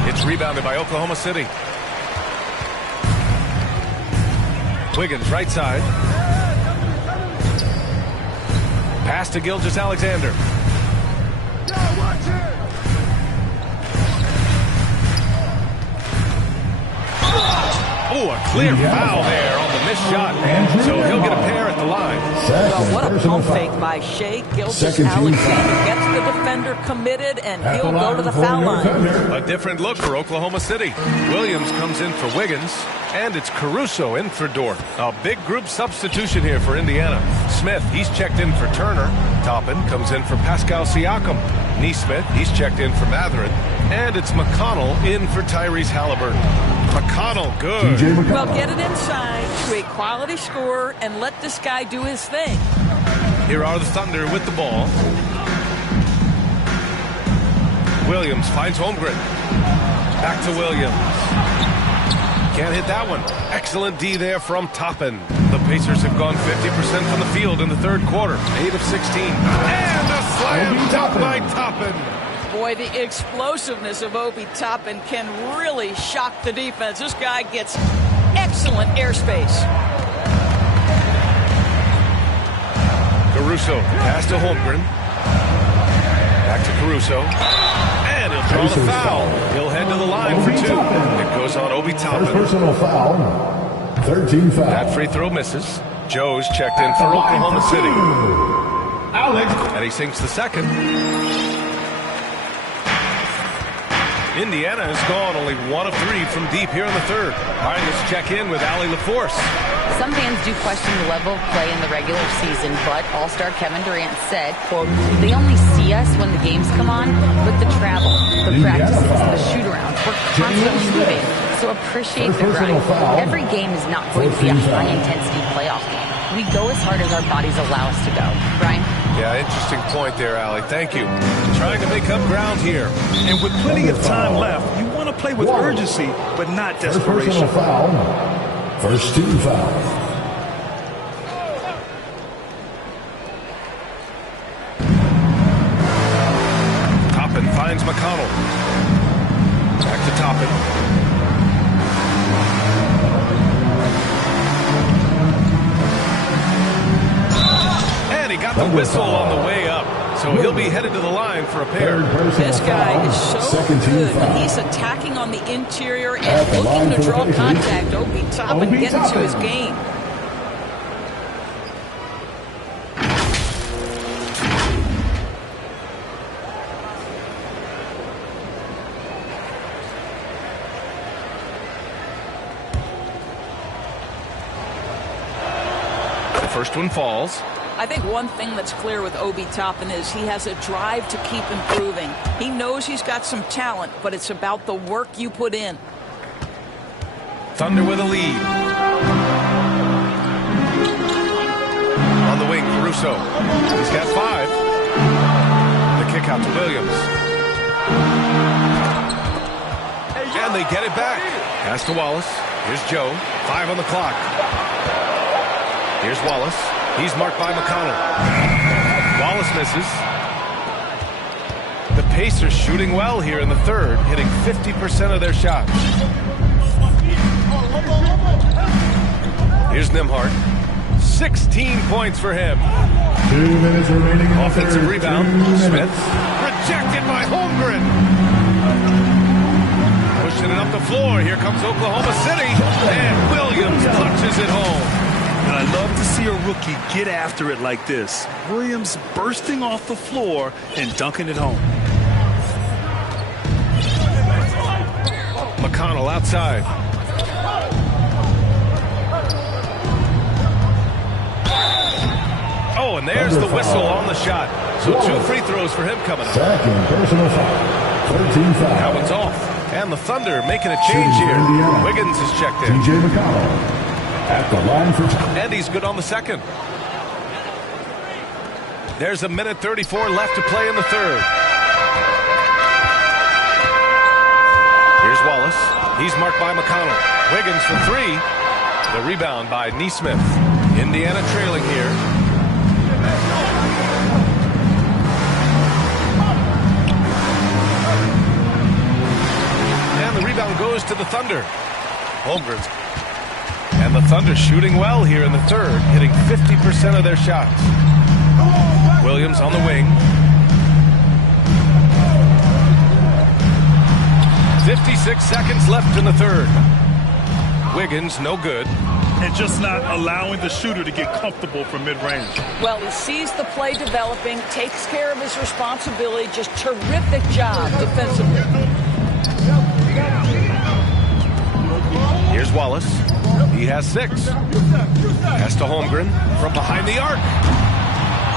It's rebounded by Oklahoma City. Wiggins right side. Pass to Gilgeous-Alexander. Oh, a clear foul there on the missed shot. So he'll get a pair at the line. Well, what a pump fake by Shai Gilgeous-Alexander. Gets the defender committed, and he'll go to the foul line. A different look for Oklahoma City. Williams comes in for Wiggins, and it's Caruso in for Dort. A big group substitution here for Indiana. Smith, he's checked in for Turner. Toppin comes in for Pascal Siakam. Nesmith, he's checked in for Mathurin. And it's McConnell in for Tyrese Halliburton. McConnell, good. Well, get it inside to a quality scorer and let this guy do his thing. Here are the Thunder with the ball. Williams finds Holmgren. Back to Williams. Can't hit that one. Excellent D there from Toppin. The Pacers have gone 50% from the field in the third quarter. 8 of 16. And a slam dunk by Toppin. Boy, the explosiveness of Obi Toppin can really shock the defense. This guy gets excellent airspace. Caruso, pass to Holmgren. Back to Caruso. And he'll draw the foul. He'll head to the line for 2. It goes on Obi Toppin. First personal foul. 13 foul. That free throw misses. Joe's checked in for Oklahoma City. Alex. And he sinks the second. Indiana has gone only 1 of 3 from deep here in the third. All right, let's check in with Allie LaForce. Some fans do question the level of play in the regular season, but All-Star Kevin Durant said, quote, they only see us when the games come on, but the travel, the practices, the shoot-arounds, we're constantly moving. So appreciate the grind. Every game is not going to be a high-intensity playoff game. We go as hard as our bodies allow us to go. Brian? Yeah, interesting point there, Allie. Thank you. Trying to make up ground here. And with plenty of time left, you want to play with urgency, but not desperation. Foul. First team foul. Toppin finds McConnell. Back to Toppin. And he got the whistle on the way up. So he'll be headed to the line for a pair. This guy is so good when he's attacking on the interior and looking to draw contact. Obi Toppin getting to his game. The first one falls. I think one thing that's clear with Obi Toppin is he has a drive to keep improving. He knows he's got some talent, but it's about the work you put in. Thunder with a lead. On the wing, Caruso. He's got 5. The kick out to Williams. And they get it back. Pass to Wallace. Here's Joe. 5 on the clock. Here's Wallace. He's marked by McConnell. Wallace misses. The Pacers shooting well here in the third, hitting 50% of their shots. Here's Nembhard. 16 points for him. 2 minutes remaining. Offensive rebound. Smith. Rejected by Holmgren. Pushing it up the floor. Here comes Oklahoma City. And Williams punches it home. And I love to see a rookie get after it like this. Williams bursting off the floor and dunking it home. McConnell outside. Oh, and there's the whistle on the shot. So 2 free throws for him coming up. Second personal foul. 13 foul. That one's off. And the Thunder making a change here. Wiggins is checked in. TJ McConnell. At the line for and he's good on the second. There's a minute 34 left to play in the third. Here's Wallace. He's marked by McConnell. Wiggins for 3. The rebound by Nesmith. Indiana trailing here. And the rebound goes to the Thunder. Holmgren's. And the Thunder shooting well here in the third, hitting 50% of their shots. Williams on the wing. 56 seconds left in the third. Wiggins, no good. And just not allowing the shooter to get comfortable from mid-range. Well, he sees the play developing, takes care of his responsibility. Just terrific job defensively. Here's Wallace. He has 6. Pass to Holmgren from behind the arc.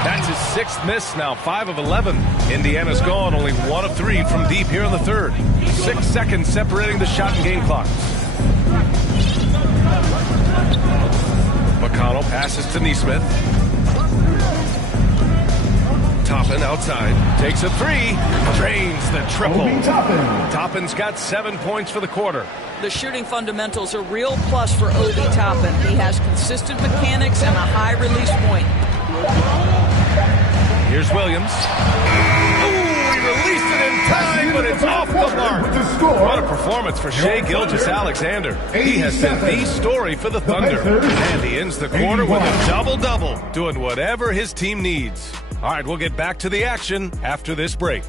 That's his 6th miss now, 5 of 11. Indiana's gone only 1 of 3 from deep here in the third. 6 seconds separating the shot and game clocks. McConnell passes to Nesmith. Toppin outside. Takes a 3. Drains the triple. Toppin's got 7 points for the quarter. The shooting fundamentals are a real plus for Obi Toppin. He has consistent mechanics and a high release point. Here's Williams. Ooh, he released it in time, but it's off the mark. What a performance for Shai Gilgeous-Alexander. He has been the story for the Thunder. And he ends the quarter with a double-double, doing whatever his team needs. All right, we'll get back to the action after this break.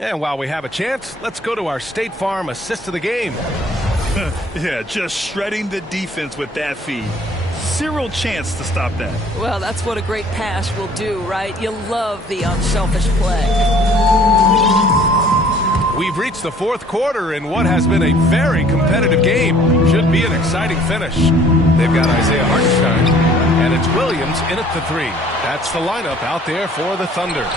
And while we have a chance, let's go to our State Farm assist of the game. Yeah, just shredding the defense with that feed. Zero chance to stop that. Well, that's what a great pass will do, right? You love the unselfish play. We've reached the fourth quarter in what has been a very competitive game. Should be an exciting finish. They've got Isaiah Hartenstein, and it's Williams in at the 3. That's the lineup out there for the Thunder.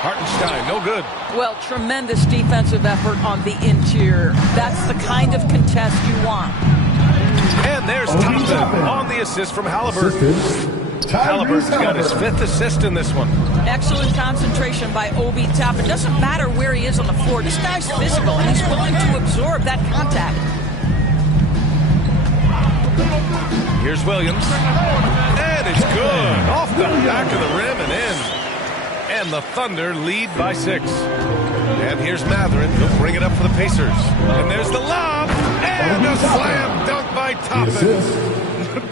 Hartenstein, no good. Well, tremendous defensive effort on the interior. That's the kind of contest you want. And there's Thompson on the assist from Halliburton. Halliburton's got his 5th assist in this one. Excellent concentration by Obi Toppin. It doesn't matter where he is on the floor. This guy's physical, and he's willing to absorb that contact. Here's Williams. And it's good. Off the back of the rim and in. And the Thunder lead by 6. And here's Mathurin. He'll bring it up for the Pacers. And there's the lob. And a slam dunk by Toppin.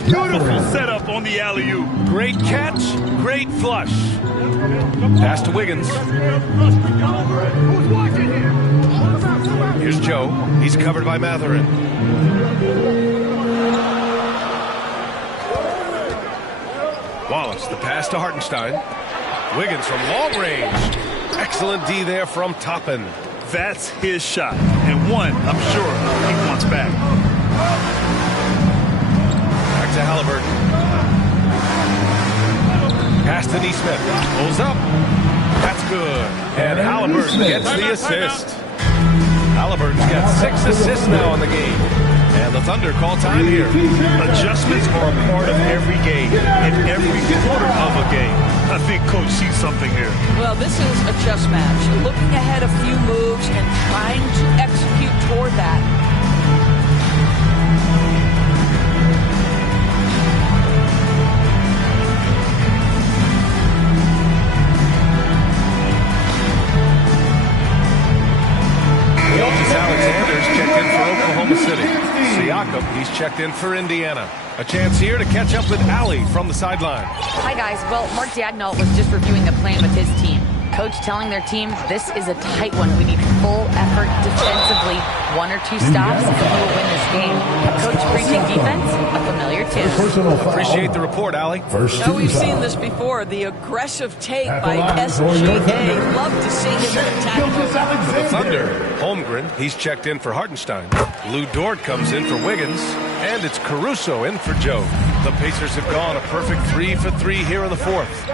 Beautiful setup on the alley-oop. Great catch, great flush. Pass to Wiggins. Here's Joe. He's covered by Mathurin. Wallace, the pass to Hartenstein. Wiggins from long range. Excellent D there from Toppin. That's his shot, and one I'm sure he wants back. Back to Halliburton. Pass to Nesmith. Pulls up. That's good. And Halliburton gets the assist. Halliburton's got 6 assists now in the game. And the Thunder call time here. Adjustments are a part of every game and every quarter of a game. I think Coach sees something here. Well, this is a chess match. Looking ahead a few moves and trying to execute toward that. Alexander's checked in for Oklahoma City. Siakam, he's checked in for Indiana. A chance here to catch up with Allie from the sideline. Hi, guys. Well, Mark Daigneault was just reviewing the plan with his team. Coach telling their team, this is a tight one. We need full effort defensively. 1 or 2 stops, and we will win this game. Coach preaching defense, a familiar tune. Appreciate the report, Allie. We've seen this before. The aggressive take by SGA. Love to see him in attack mode. For the Thunder, Holmgren, he's checked in for Hartenstein. Lou Dort comes in for Wiggins. And it's Caruso in for Joe. The Pacers have gone a perfect 3 for 3 here in the 4th.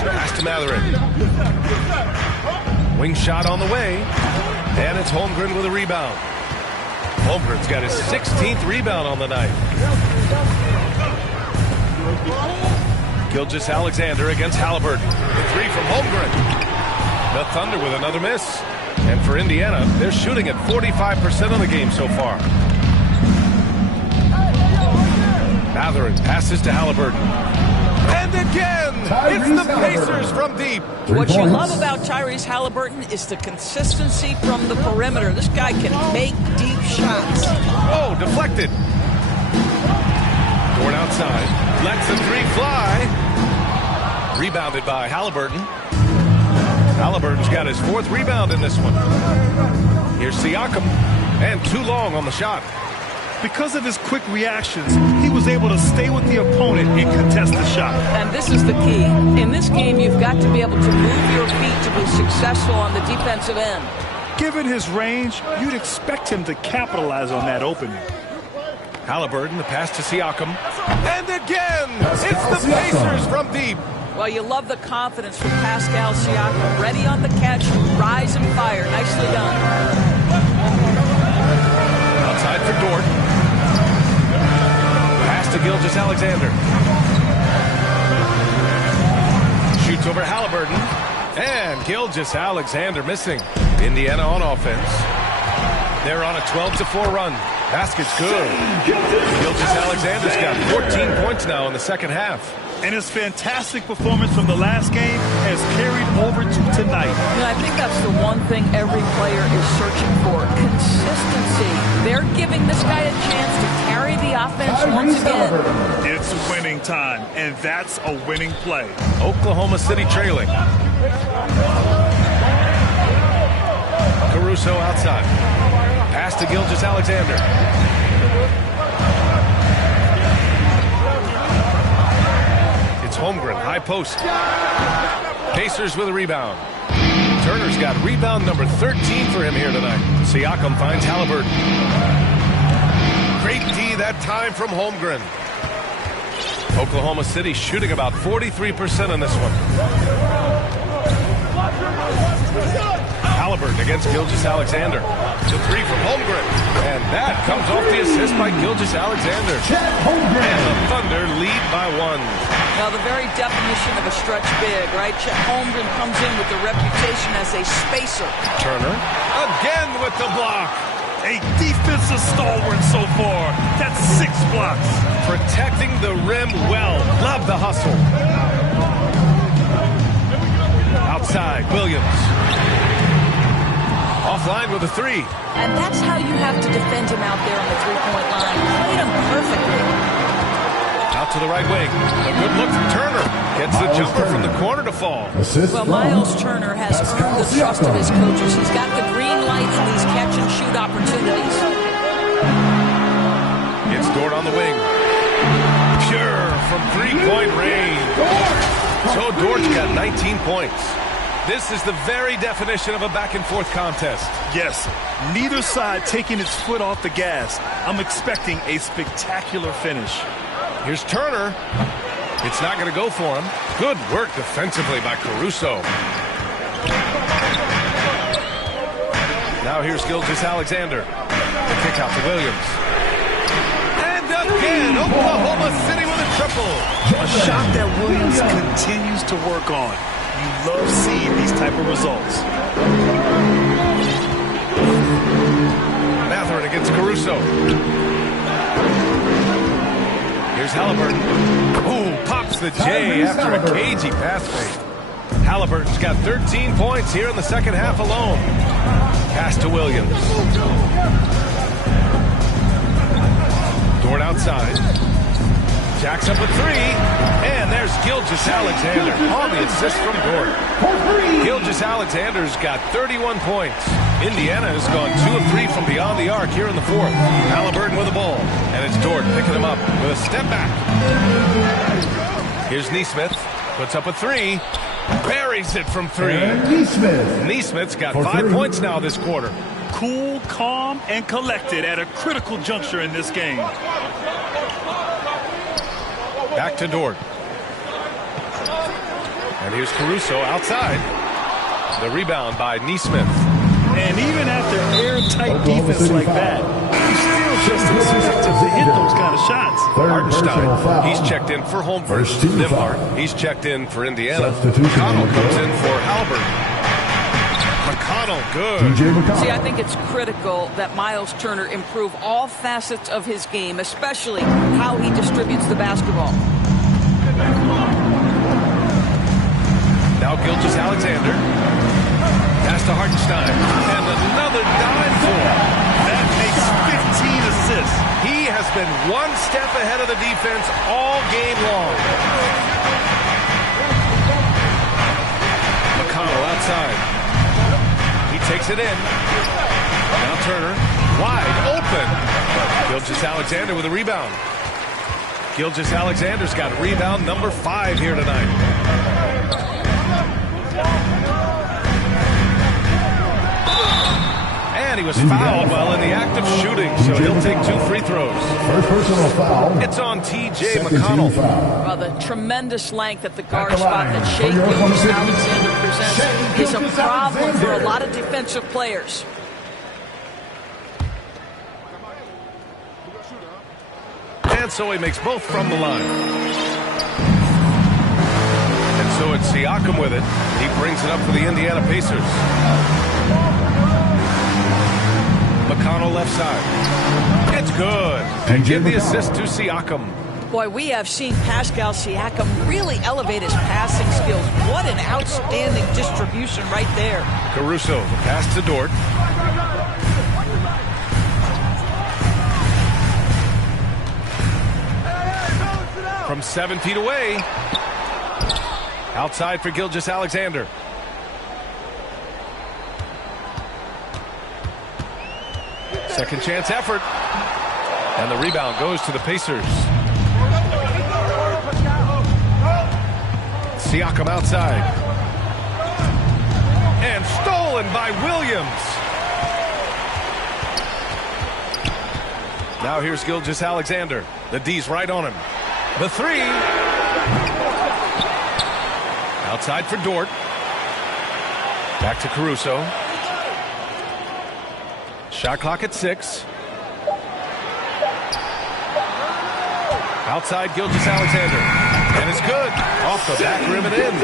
Pass to Mathurin. Wing shot on the way. And it's Holmgren with a rebound. Holmgren's got his 16th rebound on the night. Gilgeous-Alexander against Halliburton. The 3 from Holmgren. The Thunder with another miss. And for Indiana, they're shooting at 45% of the game so far. Mathurin passes to Halliburton. And again, it's the Pacers from deep. What you love about Tyrese Halliburton is the consistency from the perimeter. This guy can make deep shots. Oh, deflected. Dort outside. Lets the 3 fly. Rebounded by Halliburton. Halliburton's got his 4th rebound in this one. Here's Siakam. And too long on the shot. Because of his quick reactions, he was able to stay with the opponent and contest the shot. And this is the key. In this game, you've got to be able to move your feet to be successful on the defensive end. Given his range, you'd expect him to capitalize on that opening. Halliburton, the pass to Siakam. And again, it's the Pacers from deep. Well, you love the confidence from Pascal Siakam. Ready on the catch, rise and fire. Nicely done. Outside for Dort. Pass to Gilgeous-Alexander. Shoots over Halliburton. And Gilgeous-Alexander missing. Indiana on offense. They're on a 12-4 run. Basket's good. Gilgeous-Alexander's got 14 points now in the second half. And his fantastic performance from the last game has carried over to tonight. You know, I think that's the one thing every player is searching for. Consistency. They're giving this guy a chance to carry the offense once again. It's winning time, and that's a winning play. Oklahoma City trailing. Caruso outside. Pass to Gilgeous-Alexander. It's Holmgren, high post. Pacers with a rebound. Turner's got rebound number 13 for him here tonight. Siakam finds Halliburton. Great D that time from Holmgren. Oklahoma City shooting about 43% on this one. Halliburton against Gilgeous-Alexander. The three from Holmgren. And that comes off the assist by Gilgeous-Alexander. And the Thunder lead by 1. Now, the very definition of a stretch big, right? Chet Holmgren comes in with the reputation as a spacer. Turner again with the block. A defensive stalwart so far. That's 6 blocks. Protecting the rim well. Love the hustle. Outside, Williams. Offline with a 3. And that's how you have to defend him out there on the three-point line. Played him perfectly. Out to the right wing. A good look from Turner. Gets the jumper from the corner to fall. Well, Miles Turner has earned the trust of his coaches. He's got the green light in these catch-and-shoot opportunities. It's Dort on the wing. Pure from three-point range. So Dort's got 19 points. This is the very definition of a back-and-forth contest. Yes, neither side taking its foot off the gas. I'm expecting a spectacular finish. Here's Turner. It's not going to go for him. Good work defensively by Caruso. Now here's Gilgeous-Alexander. The kick out to Williams. And again, Oklahoma City with a triple. A shot that Williams continues to work on. You love seeing these type of results. Mathurin against Caruso. Here's Halliburton. Ooh, pops the J after a cagey pass fake. Halliburton's got 13 points here in the second half alone. Pass to Williams. Dort outside. Jacks up a 3. And there's Gilgeous-Alexander on the assist from Dort. Gilgeous-Alexander's got 31 points. Indiana has gone 2 of 3 from beyond the arc here in the fourth. Halliburton with the ball. And it's Dort picking him up with a step back. Here's Nesmith. Puts up a 3. Buries it from 3. Nesmith's got 5 points now this quarter. Cool, calm, and collected at a critical juncture in this game. Back to Dort. And here's Caruso outside. The rebound by Nesmith. And even after airtight defense like that, he's still just as effective to hit those kind of shots. Hartenstein, he's checked in for Holmgren. Nembhard, he's checked in for Indiana. McConnell comes in for Halliburton. McConnell, good. See, I think it's critical that Miles Turner improve all facets of his game, especially how he distributes the basketball. Now Gilgeous-Alexander. Pass to Hartenstein. And another dime for him. That makes 15 assists. He has been one step ahead of the defense all game long. McConnell outside. He takes it in. Now Turner. Wide open. Gilgeous-Alexander with a rebound. Gilgeous-Alexander's got rebound number 5 here tonight. And he was fouled while in the act of shooting, so he'll take 2 free throws. First personal foul. It's on T.J. McConnell. Well, the tremendous length at the guard spot that Shai Gilgeous-Alexander presents is a problem for a lot of defensive players. And so he makes both from the line. And so So it's Siakam with it. He brings it up for the Indiana Pacers. McConnell left side. It's good. And give the assist to Siakam. Boy, we have seen Pascal Siakam really elevate his passing skills. What an outstanding distribution right there. Caruso, the pass to Dort. From 7 feet away. Outside for Gilgeous-Alexander. Second chance effort. And the rebound goes to the Pacers. Siakam outside. And stolen by Williams. Now here's Gilgeous-Alexander. The D's right on him. The three. Outside for Dort. Back to Caruso. Shot clock at 6. Outside Gilgeous-Alexander. And it's good. Off the back rim and in.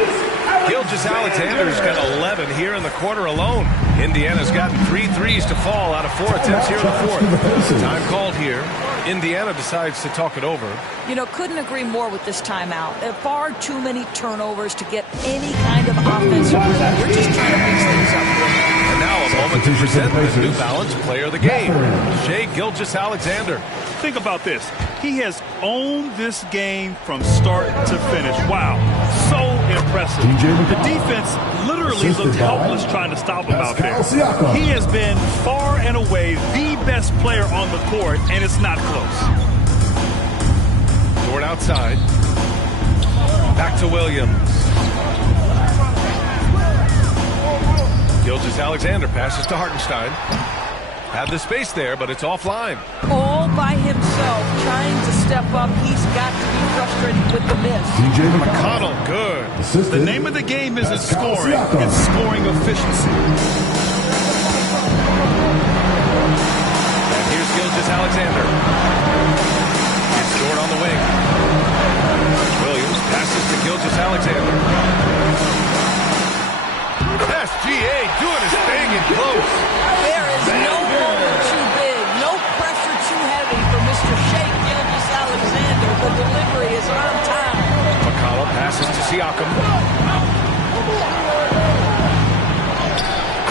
Gilgeous-Alexander's got 11 here in the quarter alone. Indiana's gotten 3 threes to fall out of 4 attempts here in the fourth. Time called here. Indiana decides to talk it over. You know, couldn't agree more with this timeout. There are far too many turnovers to get any kind of offensive rhythm. We're just trying to mix things up here. And now a moment to present the New Balance Player of the Game, Shai Gilgeous-Alexander. Think about this. He has owned this game from start to finish. Wow. So impressive. The defense literally looked helpless trying to stop him out there. He has been far and away the best player on the court, and it's not close. Dort outside. Back to Williams. Gilgeous-Alexander passes to Hartenstein. Have the space there, but it's offline. All by himself, trying to step up. He's got to be frustrated with the miss. McConnell, good. The name of the game isn't scoring, it's scoring efficiency. And here's Gilgeous-Alexander. It's Dort on the wing. Williams passes to Gilgeous-Alexander. SGA doing his thing in close. There is no moment too big, no pressure too heavy for Mr. Shai Gilgeous-Alexander. The delivery is on time. McConnell passes to Siakam.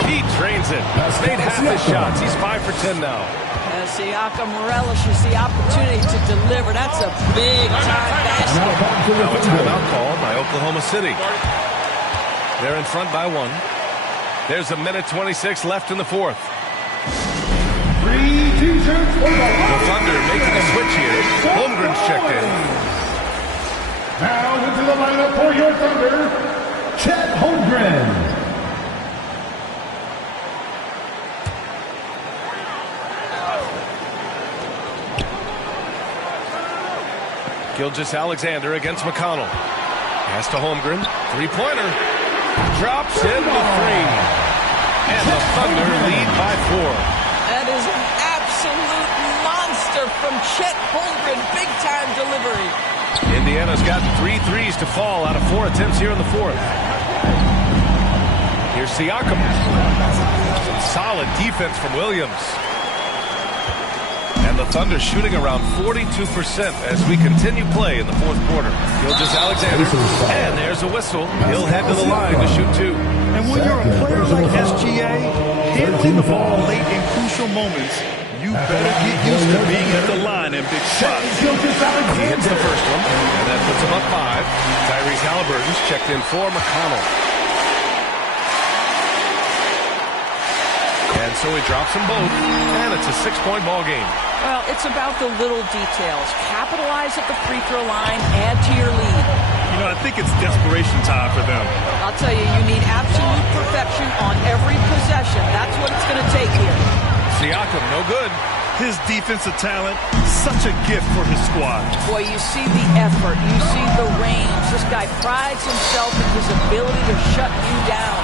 He drains it. Made half his shots. He's 5 for 10 now. As Siakam relishes the opportunity to deliver. That's a big-time basket. Now a timeout called by Oklahoma City. They're in front by 1. There's a minute 26 left in the fourth. The Thunder making a switch here. Holmgren's checked in. Now into the lineup for your Thunder, Chet Holmgren. Gilgeous-Alexander against McConnell. Pass to Holmgren. Three-pointer. Drops in the 3. And the Thunder lead by 4. That is an absolute monster from Chet Holmgren. Big-time delivery. Indiana's gotten 3 threes to fall out of 4 attempts here in the fourth. Here's Siakam. Some solid defense from Williams. And the Thunder shooting around 42% as we continue play in the fourth quarter. Gilgeous-Alexander. And there's a whistle. He'll head to the line to shoot 2. And when you're a player like SGA, handling the ball late in crucial moments, you better get used to being at the line in big spots. He hits the first one, and that puts him up 5. Tyrese Halliburton's checked in for McConnell. And so he drops them both, and it's a 6-point ball game. Well, it's about the little details. Capitalize at the free throw line, add to your lead. You know, I think it's desperation time for them. I'll tell you, you need absolute perfection on every possession. That's what it's going to take here. Siakam, no good. His defensive talent, such a gift for his squad. Boy, you see the effort. You see the range. This guy prides himself in his ability to shut you down.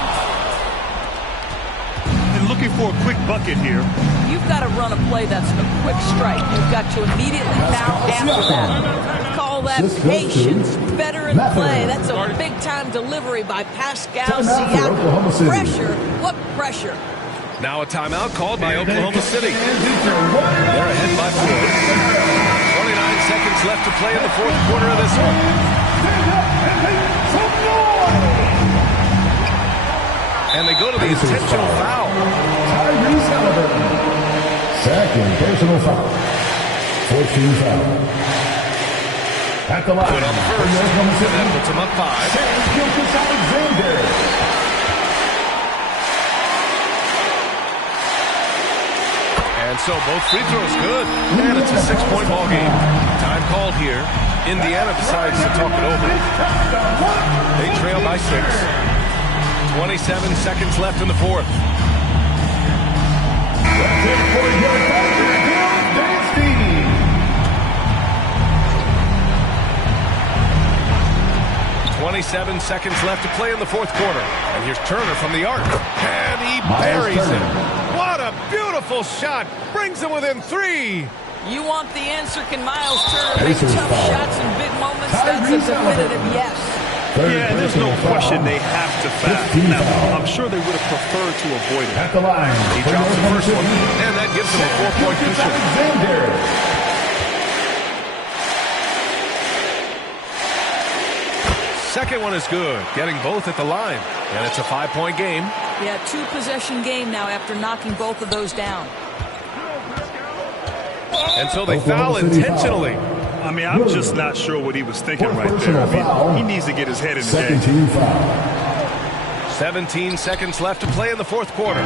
And looking for a quick bucket here. You've got to run a play that's a quick strike. You've got to immediately foul after that. We call that Assist goes to patience, veteran Mathurin. play. That's a big-time delivery by Pascal Timeout for Oklahoma City. Siakam. Pressure, what pressure? Now a timeout called by Oklahoma City. They're ahead by 4. 29 seconds left to play in the fourth quarter of this one. And they go to the intentional foul. Tyrese Halliburton. Second personal foul. 14 foul. At the line. Good on the first. And that puts him up 5. Gilgeous-Alexander. And so both free throws good. And it's a 6-point ball game. Time called here. Indiana decides to talk it over. They trail by 6. 27 seconds left in the fourth. 27 seconds left to play in the fourth quarter. And here's Turner from the arc. And he buries it. What a beautiful shot. Brings him within 3. You want the answer? Can Miles Turner make tough shots in big moments? That's a definitive yes. Yeah, and there's no question they have to foul. Now, I'm sure they would have preferred to avoid it. At the line. He drops the first one, and that gives him a 4-point cushion. Second one is good, getting both at the line. And it's a 5-point game. Yeah, 2-possession game now after knocking both of those down. And so they foul intentionally. I mean, I'm just not sure what he was thinking right there. I mean, he needs to get his head in the game. Second team foul. 17 seconds left to play in the fourth quarter.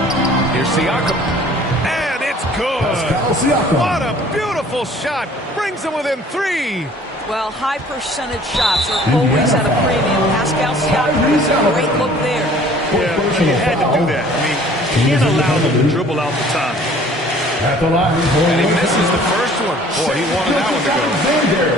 Here's Siakam. And it's good. Pascal Siakam. What a beautiful shot. Brings him within 3. Well, high percentage shots are always at a premium. Pascal Siakam is a great look there. Yeah, he had to do that. I mean, he can't allow them to dribble out the time. At the line. And he misses the first one. Boy, he wanted that one to go.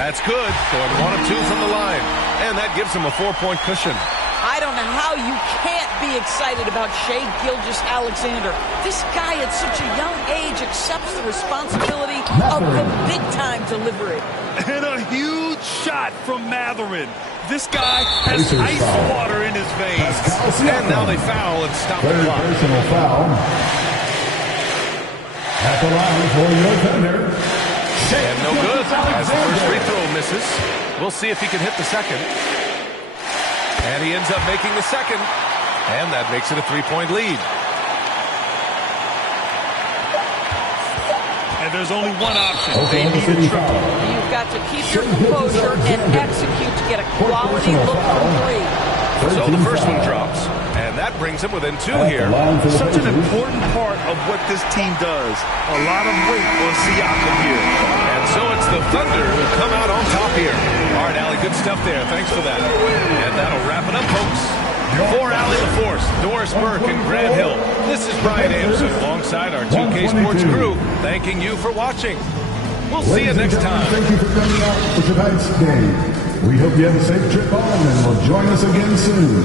That's good. Going 1 of 2 from the line. And that gives him a 4-point cushion. I don't know how you can't be excited about Shai Gilgeous-Alexander. This guy at such a young age accepts the responsibility of the big-time delivery. And a huge shot from Mathurin. This guy has ice water in his veins. And now they foul and stop the clock. Personal foul. At the line for your defender. And no good as the first free throw misses. We'll see if he can hit the second. And he ends up making the second. And that makes it a 3-point lead. And there's only one option. They need a triple. You've got to keep your composure and execute to get a quality look from 3. So the first one drops. And that brings him within 2 here. Such an important part of what this team does. A lot of weight on Siakam here. And so it's the Thunder who come out on top here. All right, Allie, good stuff there. Thanks for that. And that'll wrap it up, folks. For Allie LaForce, Doris Burke, and Grant Hill, this is Brian Anderson alongside our 2K Sports crew, thanking you for watching. We'll see you next time. Thank you for coming out for tonight's game. We hope you have a safe trip home and will join us again soon.